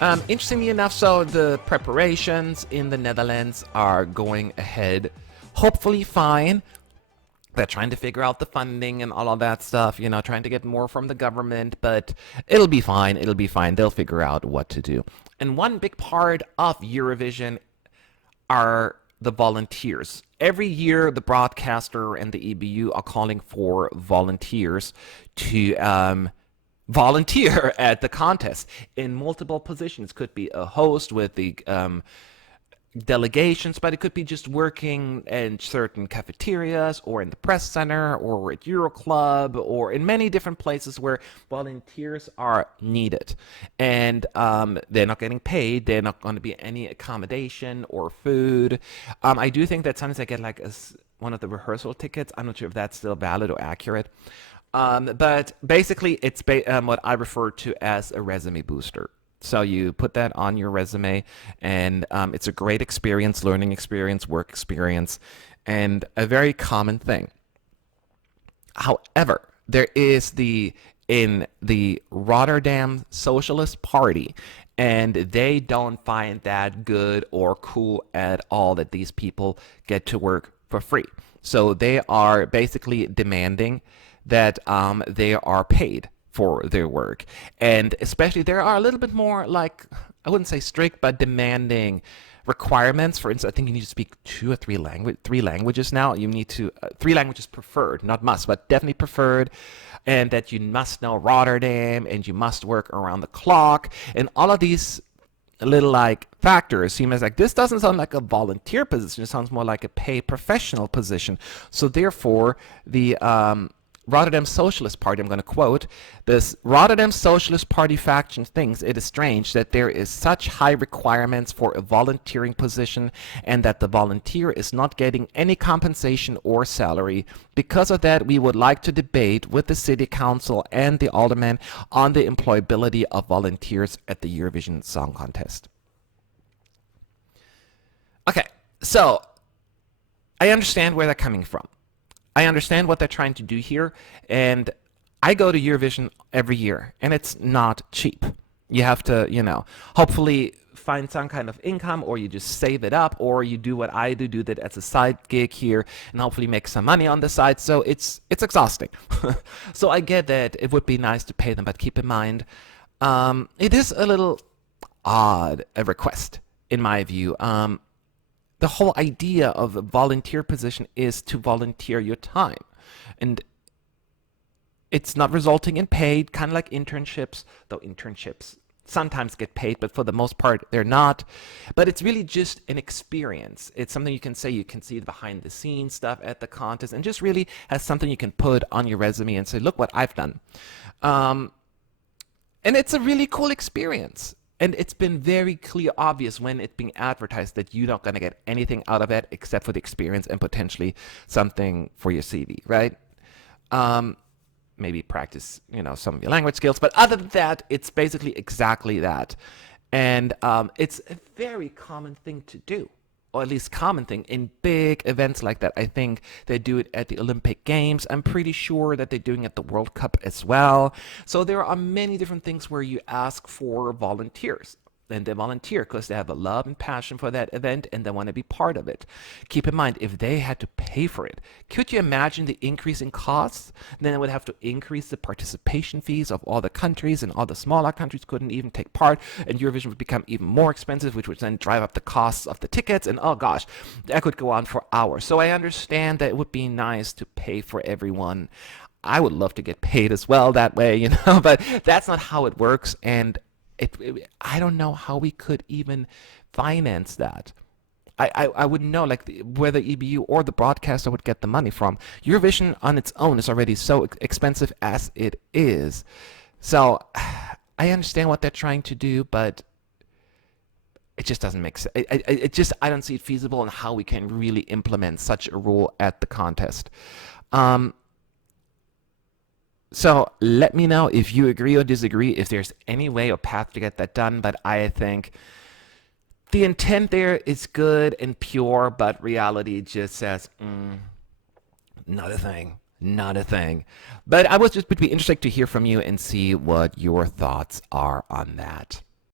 Interestingly enough, so the preparations in the Netherlands are going ahead, hopefully fine. They're trying to figure out the funding and all of that stuff, trying to get more from the government, but it'll be fine. It'll be fine. They'll figure out what to do. And one big part of Eurovision are the volunteers. Every year, the broadcaster and the EBU are calling for volunteers to volunteer at the contest in multiple positions. Could be a host with the delegations, but it could be just working in certain cafeterias or in the press center or at Euro Club or in many different places where volunteers are needed. And they're not getting paid. They're not going to be any accommodation or food. I do think that sometimes I get like one of the rehearsal tickets. I'm not sure if that's still valid or accurate. But basically, it's what I refer to as a resume booster. So you put that on your resume, and it's a great experience, learning experience, work experience, and a very common thing. However, there is in the Rotterdam Socialist Party, and they don't find that good or cool at all that these people get to work for free. So they are basically demanding that they are paid for their work. And especially there are a little bit more, like, I wouldn't say strict, but demanding requirements. For instance, I think you need to speak two or three languages now. You need to three languages preferred, not must, but definitely preferred. And that you must know Rotterdam, and you must work around the clock, and all of these little like factors seem as like this doesn't sound like a volunteer position. It sounds more like a paid professional position. So therefore, the Rotterdam Socialist Party, I'm going to quote, this Rotterdam Socialist Party faction thinks it is strange that there is such high requirements for a volunteering position and that the volunteer is not getting any compensation or salary. Because of that, we would like to debate with the City Council and the Aldermen on the employability of volunteers at the Eurovision Song Contest. Okay, so I understand where they're coming from. I understand what they're trying to do here, and I go to Eurovision every year, and it's not cheap. You have to, hopefully find some kind of income, or you just save it up, or you do what I do that as a side gig here, and hopefully make some money on the side. So it's exhausting. So I get that it would be nice to pay them, but keep in mind, it is a little odd a request, in my view. The whole idea of a volunteer position is to volunteer your time. And it's not resulting in paid, kind of like internships, though internships sometimes get paid, but for the most part, they're not. But it's really just an experience. It's something you can say, you can see the behind the scenes stuff at the contest, and just really as something you can put on your resume and say, look what I've done. And it's a really cool experience. And it's been very clear, obvious when it's being advertised that you're not going to get anything out of it except for the experience and potentially something for your CV, right? Maybe practice, some of your language skills. But other than that, it's basically exactly that. And it's a very common thing to do, or at least common thing in big events like that. I think they do it at the Olympic Games. I'm pretty sure that they're doing it at the World Cup as well. So there are many different things where you ask for volunteers. And they volunteer because they have a love and passion for that event and they want to be part of it. Keep in mind, if they had to pay for it, could you imagine the increase in costs? Then they would have to increase the participation fees of all the countries, and all the smaller countries couldn't even take part, and Eurovision would become even more expensive, which would then drive up the costs of the tickets, and oh gosh, that could go on for hours. So I understand that it would be nice to pay for everyone. I would love to get paid as well that way, but that's not how it works, and I don't know how we could even finance that. I wouldn't know whether EBU or the broadcaster would get the money from. Eurovision on its own is already so expensive as it is. So I understand what they're trying to do, but it just doesn't make sense. I don't see it feasible in how we can really implement such a rule at the contest. So let me know if you agree or disagree, if there's any way or path to get that done. But I think the intent there is good and pure, but reality just says, not a thing. Not a thing. But I would be interested to hear from you and see what your thoughts are on that.